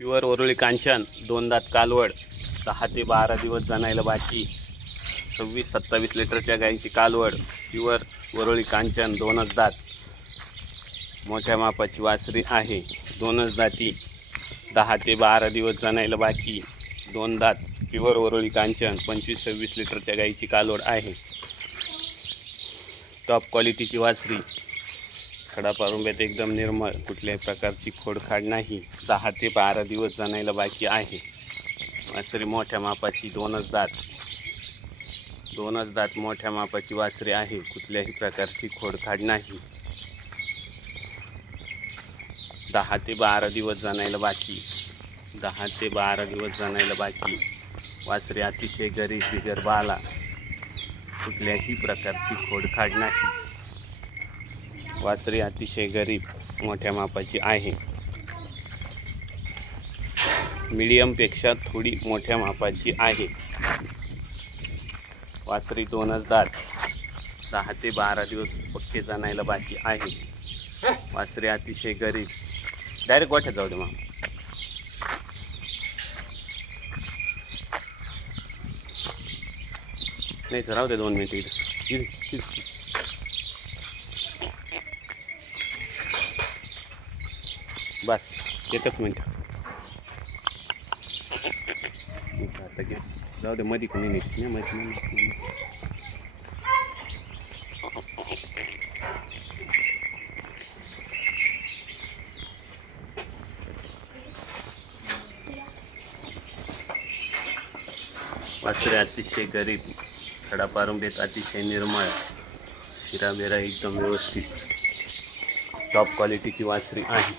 Pure वरुळी Kanchan, 2 दात कालवड, 10 ते 12 दिवस जनायला बाकी, 26-27 लिटरच्या गाईची कालवड, प्युअर वरुळी कांचन, 2च दात, मोठ्या मापाची वासरी आहे, 2च दाती, 10 ते 12 दिवस जनायला बाकी, 2 दात, प्युअर वरुळी कांचन, 25-26 लिटरच्या गाईची कालवड आहे. टॉप क्वालिटीची वासरी, खडापारुंब्यात एकदम निर्मळ, कुठल्याही प्रकारची खोडखाड नाही, 10 ते 12 दिवस जनायला बाकी आहे. वासरी मोठ्या मापाची, 2च दात, मोठ्या मापाची वासरी आहे, कुठल्याही प्रकारची खोडखाड नाही, 10 ते 12 दिवस जनायला बाकी, 10 ते 12 दिवस जनायला बाकी. वासरी अतिशय गरीब, बिगर बाला, कुठल्याही प्रकारची खोडखाड नाही. वासरी अतिशय गरीब, मोठ्या मापाची आहे, मीडियमपेक्षा थोडी मोठ्या मापाची आहे. वासरी 2च दात, 10 ते 12 दिवस पक्के जनायला बाकी आहे. वासरी अतिशय गरीब. डायरेक्ट गोठ्यात जाऊ दे मग. नाही तर राहू दे 2 मिनिट इथं. बस 1च मिनिट. आता घ्या, जाऊ दे मध्ये कमी नाही मध्ये. वासरे अतिशय गरीब, खडापारुंब्यात अतिशय निर्मळ, शिराबिरा एकदम व्यवस्थित, टॉप क्वालिटीची वासरी आहे.